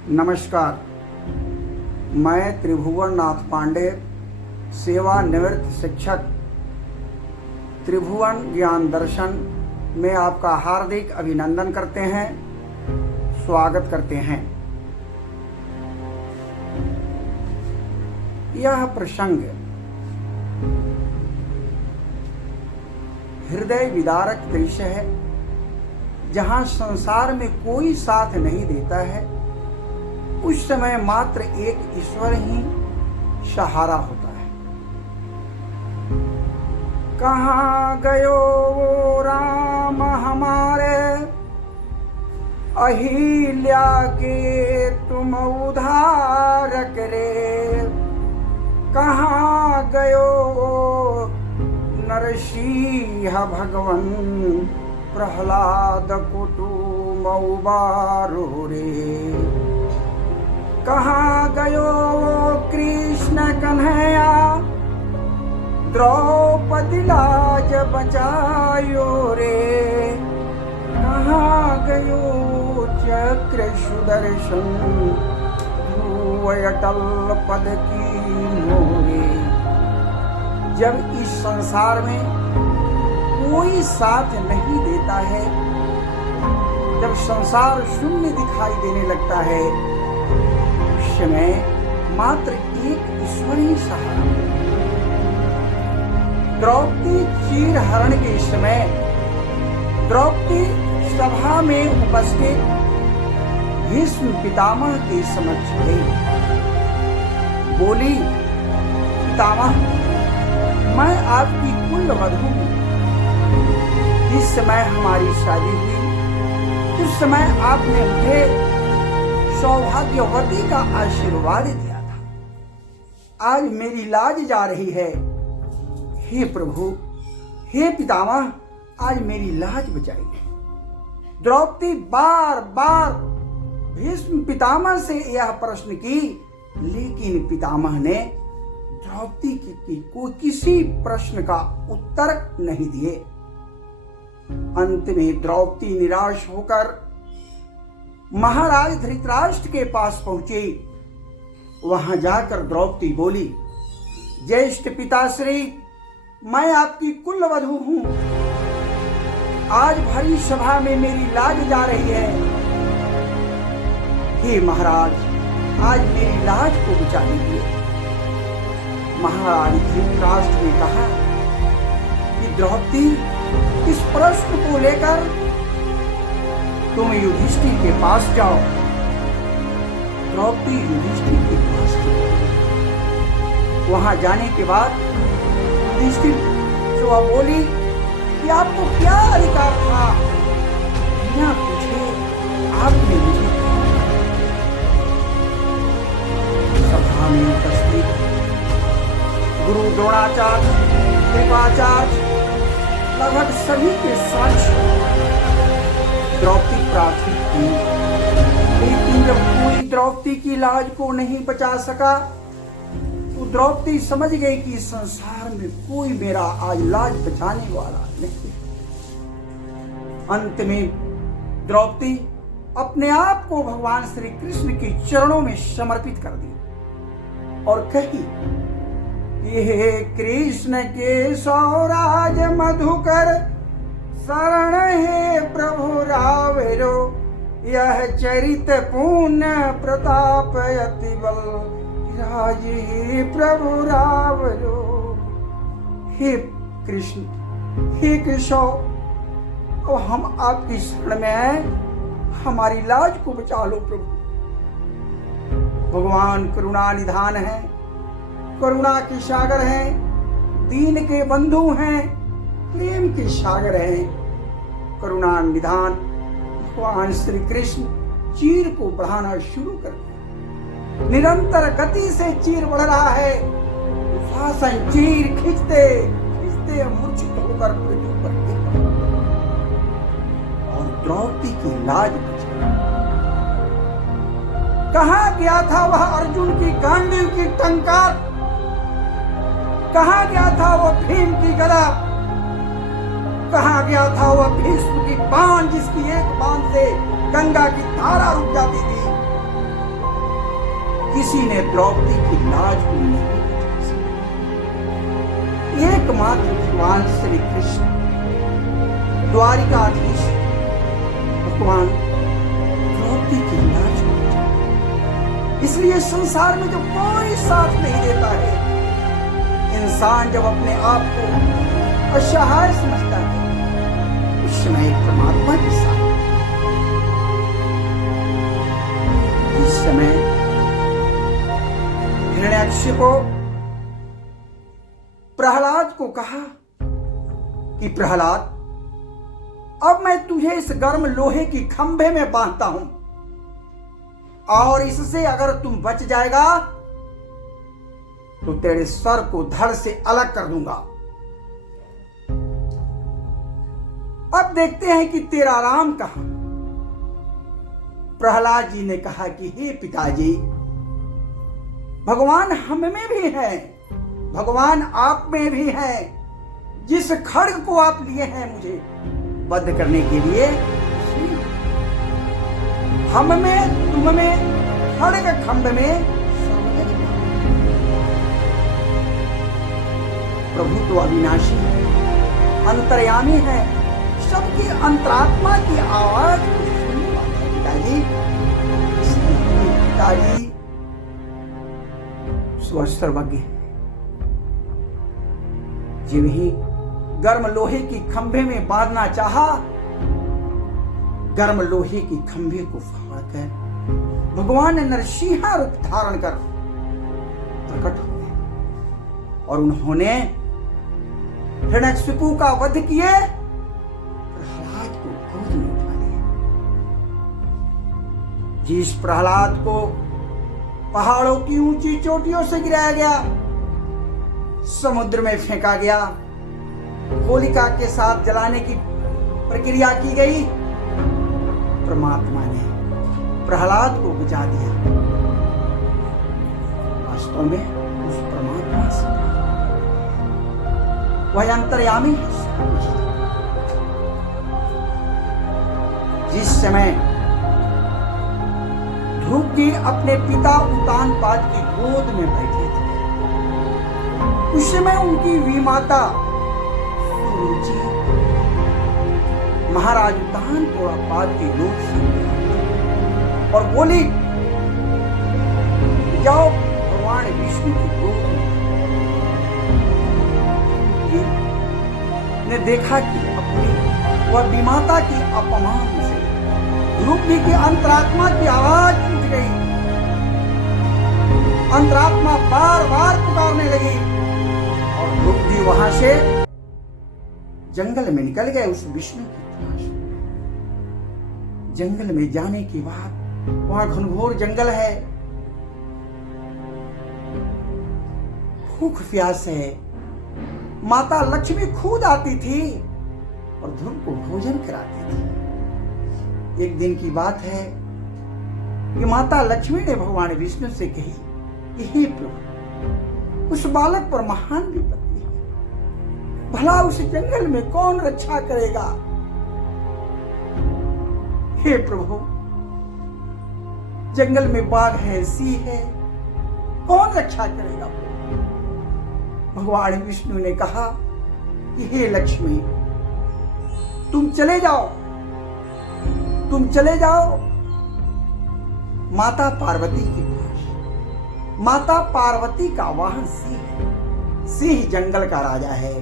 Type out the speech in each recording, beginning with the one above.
नमस्कार। मैं त्रिभुवन नाथ पांडे, सेवानिवृत्त शिक्षक, त्रिभुवन ज्ञान दर्शन में आपका हार्दिक अभिनंदन करते हैं, स्वागत करते हैं। यह प्रसंग हृदय विदारक दृश्य है, जहां संसार में कोई साथ नहीं देता है। उस समय मात्र एक ईश्वर ही सहारा होता है। कहाँ गयो वो राम हमारे, अहिल्या के तुम उद्धार करे। कहाँ गयो वो नरसिंह भगवन, प्रहलाद कुटुम उबारो रे। कहाँ गयो वो कृष्ण कन्हैया, द्रौपदी लाज बचायो रे। कहाँ गयो चक्र सुदर्शन, ध्रुव अटल पद की मोरे। जब इस संसार में कोई साथ नहीं देता है, जब संसार शून्य दिखाई देने लगता है, उस समय मात्र एक ईश्वर ही सहारा। द्रौपदी चीर हरण के समय द्रौपदी सभा में उपस्थित भीष्म पितामह के समक्ष गई। बोली, पितामह, मैं आपकी कुल वधू हूँ। जिस समय हमारी शादी हुई, उस समय आपने मुझे सौभाग्यवती का आशीर्वाद दिया था। आज मेरी लाज जा रही है। हे प्रभु, हे पितामह, आज मेरी लाज बचाइए। द्रौपदी बार बार भीष्म पितामह से यह प्रश्न की, लेकिन पितामह ने द्रौपदी को किसी प्रश्न का उत्तर नहीं दिए। अंत में द्रौपदी निराश होकर महाराज धृतराष्ट्र के पास पहुंची। वहां जाकर द्रौपदी बोली, ज्येष्ठ पिताश्री, मैं आपकी कुल वधू हूं। आज भरी सभा में मेरी लाज जा रही है। हे महाराज, आज मेरी लाज को बचा लीजिए। महाराज धृतराष्ट्र ने कहा कि द्रौपदी, इस प्रश्न को लेकर तुम युधिष्ठिर के पास जाओ। द्रौपदी युधिष्ठिर के पास गई। वहां जाने के बाद युधिष्ठिर से वह बोली कि आपको क्या अधिकार था, बिना पूछे आपने मुझे सभा में उपस्थित गुरु द्रोणाचार्य, कृपाचार्य, लगभग सभी के साक्ष्य द्रौपदी प्रार्थना की। लेकिन जब कोई द्रौपदी की लाज को नहीं बचा सका, तो द्रौपदी समझ गई कि संसार में कोई मेरा आज लाज बचाने वाला नहीं। अंत में द्रौपदी अपने आप को भगवान श्री कृष्ण के चरणों में समर्पित कर दी और कही, हे कृष्ण के सौराज मधुकर, शरण हे प्रभु रावरो। यह चरित पुण्य प्रताप अति बल, राज हे प्रभु रावरो। हे कृष्ण, हे केशव, अब हम आपकी शरण में आए, हमारी लाज को बचा लो प्रभु। भगवान करुणा निधान है, करुणा के सागर हैं, दीन के बंधु हैं, प्रेम के सागर हैं। करुणा निधान भगवान श्री कृष्ण चीर को बढ़ाना शुरू कर दिया। निरंतर गति से चीर बढ़ रहा है। शासन चीर खींचते खींचते मूर्छित होकर पृथ्वी पर गिर पड़ा और द्रौपदी की लाज बची। कहाँ गया था वह अर्जुन की गांडीव की टंकार, कहाँ गया था वह भीम की गदा, कहाँ गया था वह भीष्म की बाण जिसकी एक बाण से गंगा की धारा रुक जाती थी। किसी ने द्रौपदी की लाज को नहीं बचा सका। एकमात्र भगवान श्री कृष्ण द्वारिकाधीश भगवान द्रौपदी की लाज को बचा। इसलिए संसार में जो कोई साथ नहीं देता है, इंसान जब अपने आप को असहाय समझता है, उस समय एक परमात्मा के साथ इस समय हिरण्याक्ष को प्रहलाद को कहा कि प्रहलाद, अब मैं तुझे इस गर्म लोहे की खंभे में बांधता हूं और इससे अगर तुम बच जाएगा तो तेरे सर को धड़ से अलग कर दूंगा। अब देखते हैं कि तेरा राम कहां। प्रहलाद जी ने कहा कि हे पिताजी, भगवान हम में भी है, भगवान आप में भी है। जिस खड्ग को आप लिए हैं मुझे वध करने के लिए, हम में तुम में खड्ग खंभ में प्रभु तो अविनाशी है, अंतर्यामी है, सबकी अंतरात्मा की आवाज सुनने वाला है। पिताजी सर्वज्ञ है। जिव ही गर्म लोहे की खंभे में बांधना चाहा, गर्म लोहे की खंभे को फाड़कर भगवान ने नरसिंह रूप धारण कर प्रकट हो गए और उन्होंने हिरण्यकशिपु का वध किए, प्रहलाद को गोद में उठा लिया। जिस प्रहलाद को पहाड़ों की ऊंची चोटियों से गिराया गया, समुद्र में फेंका गया, होलिका के साथ जलाने की प्रक्रिया की गई, परमात्मा ने प्रहलाद को बचा दिया। वास्तव में उस परमात्मा से वह अंतर्यामी है। जिस समय ध्रुव जी अपने पिता उतानपाद की गोद में बैठे थे, उस समय उनकी विमाता सुरुचि महाराज उतानपाद की गोद से और बोली, जाओ भगवान विष्णु की गोद में। ने देखा कि अपनी वह विमाता की अपमान से ध्रुव जी की अंतरात्मा की आवाज टूट गई। अंतरात्मा बार बार पुकारने लगी और ध्रुव जी वहां से जंगल में निकल गए उस विष्णु की तलाश में। जंगल में जाने के बाद वहां घनघोर जंगल है, भूख प्यास है। माता लक्ष्मी खुद आती थी और ध्रुव को भोजन कराती थी। एक दिन की बात है कि माता लक्ष्मी ने भगवान विष्णु से कही कि हे प्रभु, उस बालक पर महान विपत्ति है, भला उस जंगल में कौन रक्षा करेगा? हे प्रभु, जंगल में बाघ है, सिंह है, कौन रक्षा करेगा? भगवान विष्णु ने कहा कि हे लक्ष्मी, तुम चले जाओ, तुम चले जाओ माता पार्वती के पास। माता पार्वती का वाहन सिंह है, सिंह जंगल का राजा है,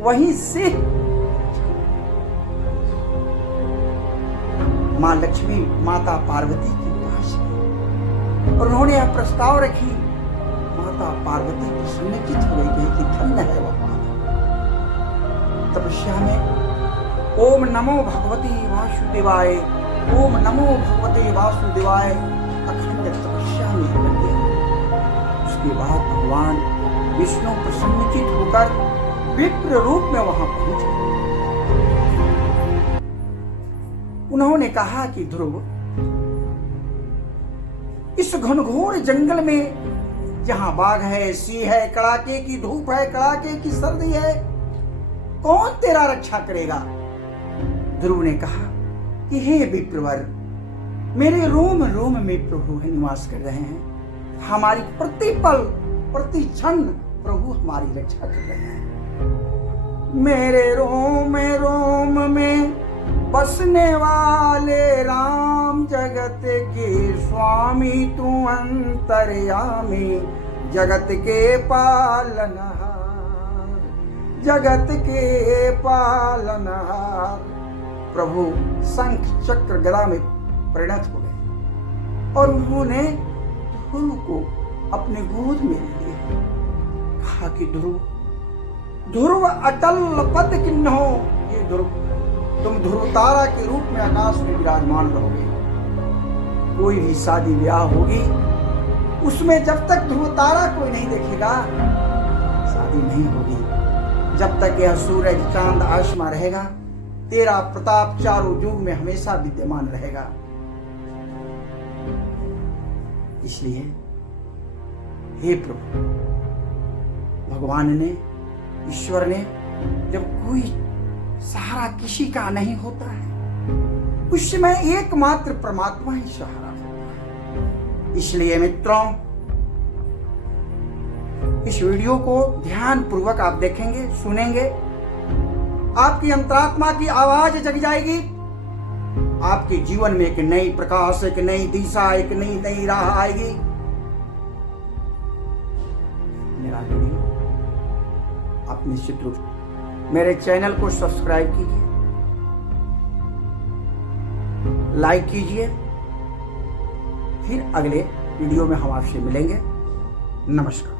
वही सिंह। मां लक्ष्मी माता पार्वती के पास है और उन्होंने यह प्रस्ताव रखी। माता पार्वती प्रसन्नचित हो गई कि धन्य है वह माता। तपस्या में ओम नमो भगवते वासुदेवाय, ओम नमो भगवते वासुदेवाय अखंड तपस्या में लगे। उसके बाद भगवान विष्णु प्रसन्नचित होकर विप्र रूप में वहां पहुंचे। उन्होंने कहा कि ध्रुव, इस घनघोर जंगल में जहां बाघ है, सिंह है, कड़ाके की धूप है, कड़ाके की सर्दी है, कौन तेरा रक्षा करेगा? ध्रुव ने कहा कि हे विप्रवर, मेरे रोम रोम में प्रभु निवास कर रहे हैं, हमारी प्रतिपल प्रति क्षण प्रभु हमारी रक्षा कर रहे हैं। मेरे रोम में बसने वाले राम, जगत के स्वामी तू अंतर्यामी, जगत के पालनहार, जगत के पालनहार। प्रभु शंख चक्र गदा में परिणत हो गए और उन्होंने ध्रुव को अपने गोद में ले लिया। कहा कि ध्रुव अटल पद किन्हो, ये ध्रुव तुम ध्रुव तारा के रूप में आकाश में विराजमान रहोगे। कोई भी शादी ब्याह होगी उसमें जब तक ध्रुव तारा कोई नहीं देखेगा शादी नहीं होगी। जब तक यह सूरज चांद आसमां रहेगा तेरा प्रताप चारों युग में हमेशा विद्यमान रहेगा। इसलिए हे प्रभु, भगवान ने, ईश्वर ने, जब कोई सहारा किसी का नहीं होता है उस समय एकमात्र परमात्मा ही सहारा होता है। इसलिए मित्रों, इस वीडियो को ध्यान पूर्वक आप देखेंगे, सुनेंगे, आपकी अंतरात्मा की आवाज जग जाएगी। आपके जीवन में एक नई प्रकाश, एक नई दिशा, एक नई राह आएगी। मेरा वीडियो आप निश्चित रूप से मेरे चैनल को सब्सक्राइब कीजिए, लाइक कीजिए। फिर अगले वीडियो में हम आपसे मिलेंगे। नमस्कार।